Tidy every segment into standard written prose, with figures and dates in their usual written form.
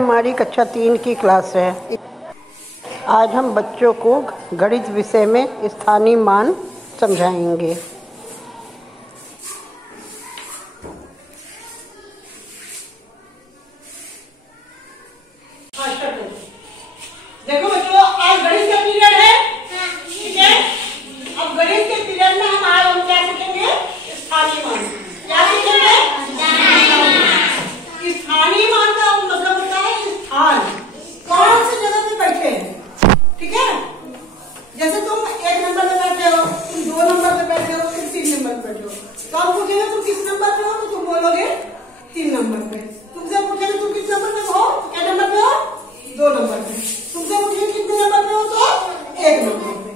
हमारी कक्षा 3 की क्लास है। आज हम बच्चों को गणित विषय में स्थानीय मान समझाएंगे। देखो बच्चों, आज गणित का पीरियड है, ठीक है। अब गणित के पीरियड में हम क्या सीखेंगे? स्थानीय मान। क्या सीखेंगे? स्थानीय मान का मतलब होता है स्थान, कौन सी जगह पे बैठे हैं, ठीक है। जैसे तुम 1 नंबर पे बैठे हो, तुम 2 नंबर पे बैठे हो, फिर 3 नंबर पे बैठे हो, तो हम पूछेंगे तुम किस नंबर पे हो, तो तुम बोलोगे 3 नंबर पे। तुमसे पूछेंगे तुम किस नंबर पे हो, क्या नंबर पे हो? 2 नंबर पे। तुमसे पूछेंगे कितने नंबर पे हो, तो 1 नंबर पे।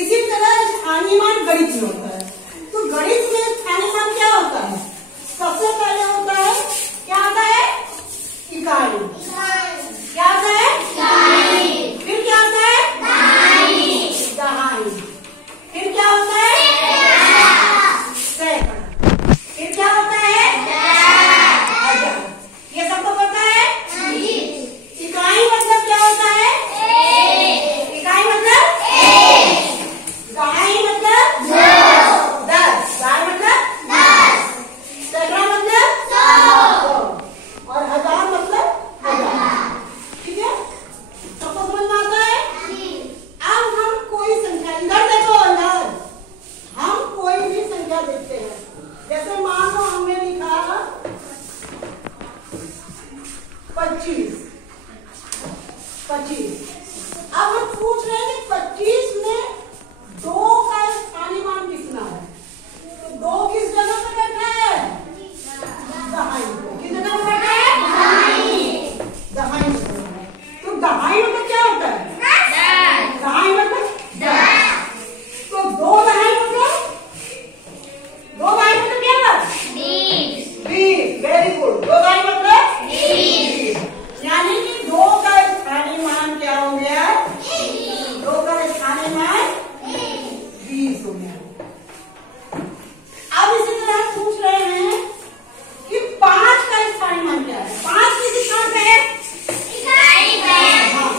इसी तरह स्थानीय मान गणित में होता है। तो गणित में स्थानीय मान क्या होता है? सबसे पहले होता है, क्या आता है? इकाई। क्या आता है? इकाई। फिर क्या आता है? दहाई। फिर क्या होता है? सैकड़ा। फिर क्या होता है? हजार। ये सबको पता है? इकाई मतलब क्या होता है? इकाई मतलब दहाई मतलब 10, दहाई मतलब 10, सैकड़ा मतलब 100 और हजार मतलब 1000, ठीक है। सबको समझ में आता है? अब हम कोई संख्या, इधर देखो, इधर हम कोई भी संख्या देखते हैं। जैसे मान लो हमने लिखा 25। अब हम पूछ रहे हैं कि 25 में 2 का स्थानीय मान कितना है? तो 2 किस जगह पे बैठा है? दहाई पे। किस जगह पे बैठा है? दहाई पे। तो दहाई मतलब क्या होता है? दहाई मतलब 10। तो 2 दहाई मतलब 2 दहाई मतलब क्या है? 20। Very good. 2 दहाई मतलब 20। यानी कि 2 का स्थानीय मान क्या हो गया? 2 का स्थानीय मान 20 हो गया। अब इसी तरह हम पूछ रहे हैं कि 5 का स्थानीय मान क्या है? 5 किस स्थान पे है? हाँ,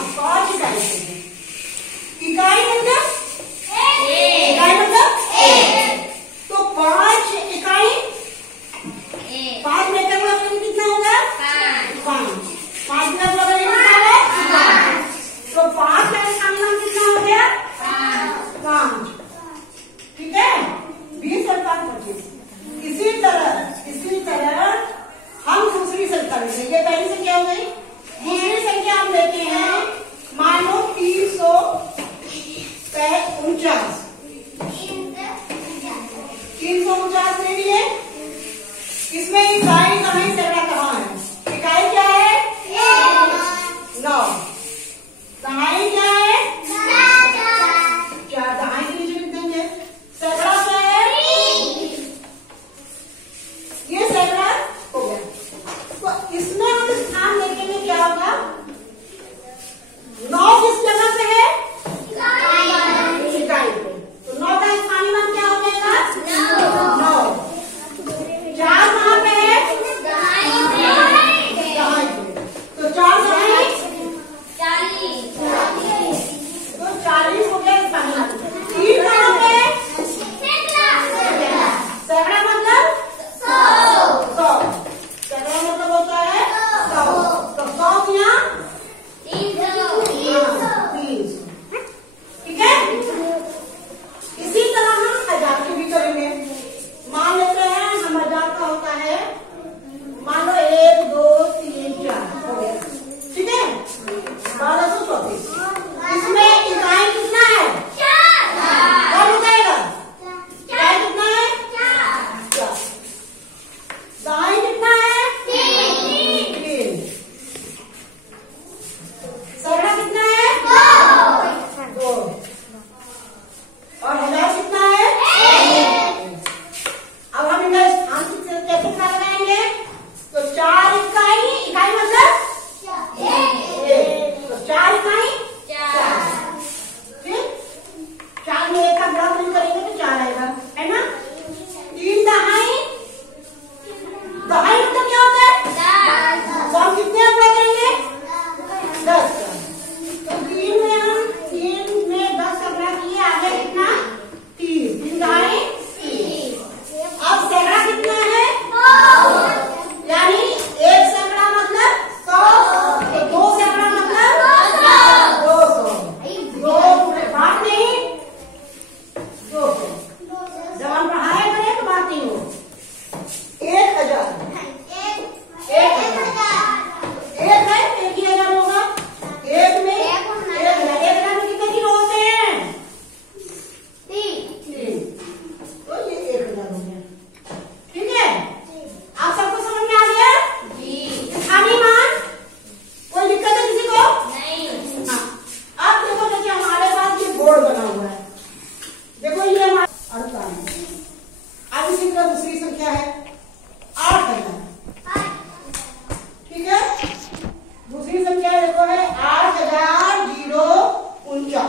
दूसरी संख्या देखो है 8049।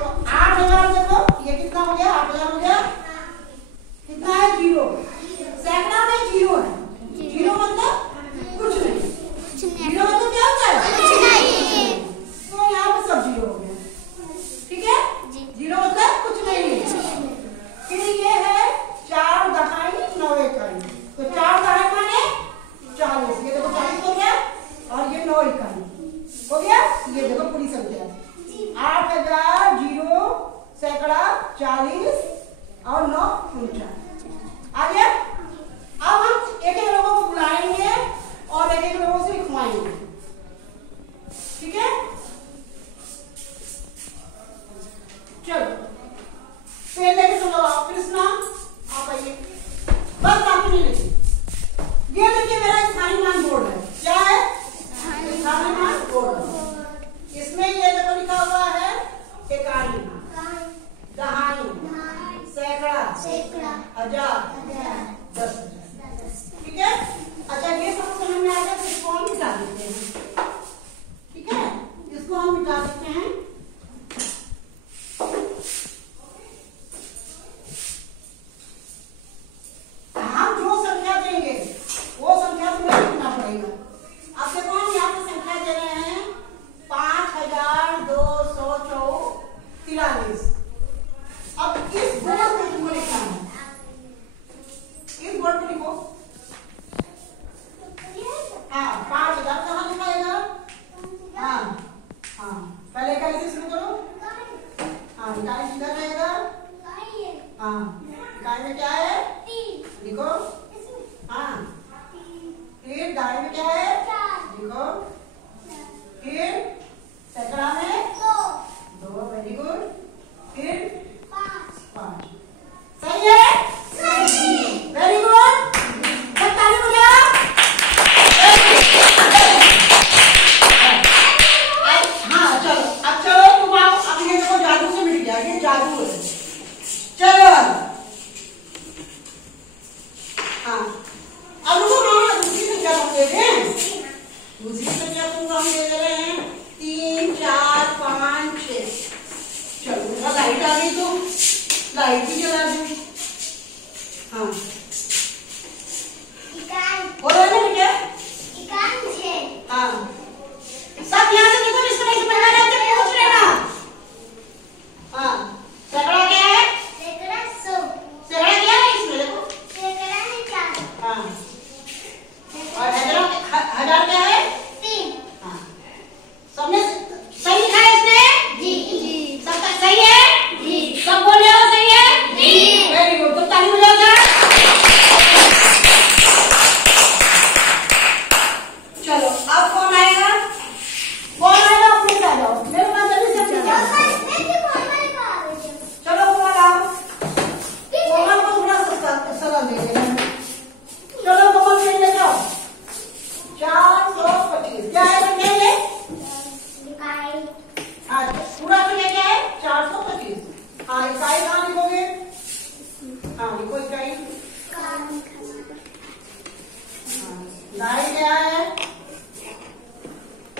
तो 8000 देखो ये कितना हो गया, 8000 हो गया, कितना है 0, सैकड़ा में 0 है, 0 मतलब कुछ नहीं, 0 मतलब क्या होता है कुछ नहीं, तो यहाँ पे सब 0 हो गया, ठीक है, 0 मतलब कुछ नहीं है। फिर ये है 4 दहाई 9 इकाई, तो 4 दहाई माने 40, ये देखो 40 हो गया, और ये 9 इकाई हो गया, ये देखो पूरी संख्या 8000 0 सैकड़ा 40 और 9 49 आ गया। अब हम एक एक लोगों को बुलाएंगे और एक एक लोगों से लिखवाएंगे, ठीक है। चलो पेन लेके चलो आप, कृष्णा आप आइए, बस काफी नहीं लिखी। ये देखिए मेरा स्थानीय मान बोर्ड है, क्या है स्थानीय मान बोर्ड। इसमें ये देखो लिखा हुआ है इकाई, दहाई, सैकड़ा, हजार, 10,000, ठीक है। अच्छा ये सब समझ में आ गया, तो इसको हम मिटा देते हैं, ठीक है, इसको हम मिटा देते हैं। हम जो संख्या देंगे वो संख्या तुम्हें लिखना पड़ेगा। अब देखो हम यहाँ पे संख्या दे रहे हैं 5243। अब इस बोर्ड पे तुमको लिखना है, इस बोर्ड पे लिखो। हाँ 5000 कहाँ लिखाएगा, हाँ हाँ पहले इकाई से शुरू करो, हाँ इकाई किधर रहेगा, हाँ इकाई में क्या है लिखो, हाँ फिर दहाई में क्या है लिखो, फिर सैकड़ा में 2, वेरी गुड, फिर 5, सही है, वेरी गुड, ताली बजाओ। हाँ चलो अब चलो तुम आओ, अब ये देखो जादू से मिट गया, ये जादू है, चलो हाँ अब रुको मामा, दूसरी संख्या हम दे दें, दूसरी संख्या तुमको हम दे रहे हैं 3 4 5 6। चलो मेरा लाइट आ गई तो लाइट भी जला दो, हाँ हो रहा है ना बेटा, हाँ सब यहाँ से देखो, जिसको नहीं समझ आ रहा है पूछ लेना। हाँ सैकड़ा क्या है, सैकड़ा क्या है इसमें देखो, हाँ और हजार क्या है 3, हाँ सबने सही लिखा है इसने, जी सबका सही है, जी सब बोले हो सही है, जी वेरी गुड, तो ताली बजाओ सर। चलो अब कौन आएगा, अपने से आ जाओ, मेरे पास जल्दी से अपने से आ जाओ। चलो कोमल आओ, कोमल को थोड़ा सलाह दे देना, चलो कोमल पेन ले जाओ। 425 क्या है संख्या ये, हाँ पूरा संख्या क्या है 425, हाँ इकाई कहाँ लिखोगे, हाँ लिखो इकाई, दहाई क्या है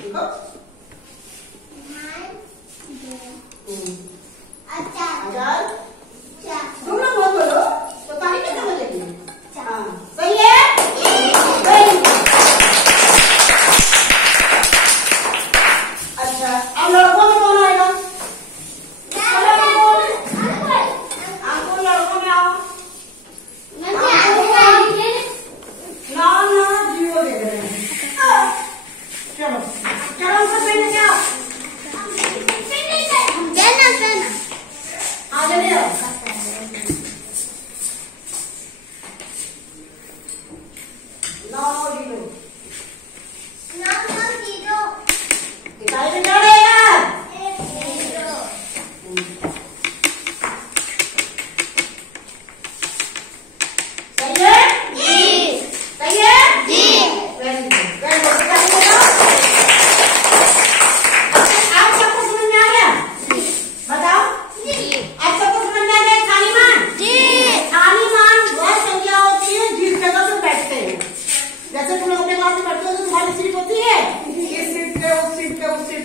लिखो, हजार, तुम लोग बहुत बोलो तो ताली कैसे बजेगी, हाँ सही है, अच्छा अब लड़कों में कौन आएगा, अंकुर लड़कों में आओ, ना 0 दे रहे हैं, चलो चलो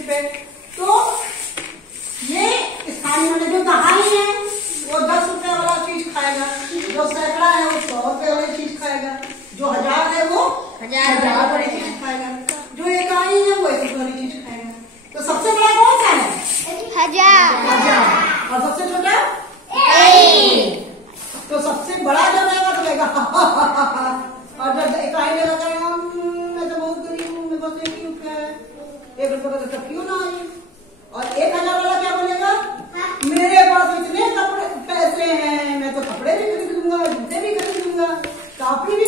पे। तो ये स्थानीय मैंने जो दहाई है वो 10 रुपए वाला चीज खाएगा, जो सैकड़ा है वो 100 रुपए वाली चीज खाएगा, जो 1000 है वो 1000 वाली चीज खाएगा, जो इकाई है वो 1 वाली चीज खाएगा। तो सबसे बड़ा कौन सा है? 1000। और सबसे छोटा 1। तो सबसे बड़ा जब रहेगा तो लेगा और जब इकाई लेगा कहेगा मैं तो बहुत गरीब हूँ, मेरे पास 1 रुपया है, 1 रुपये का तो क्यों ना आए। और 1000 वाला क्या बोलेगा? मेरे पास इतने कपड़े पैसे हैं, मैं तो कपड़े भी खरीद लूंगा, जूते भी खरीद लूंगा, कापी भी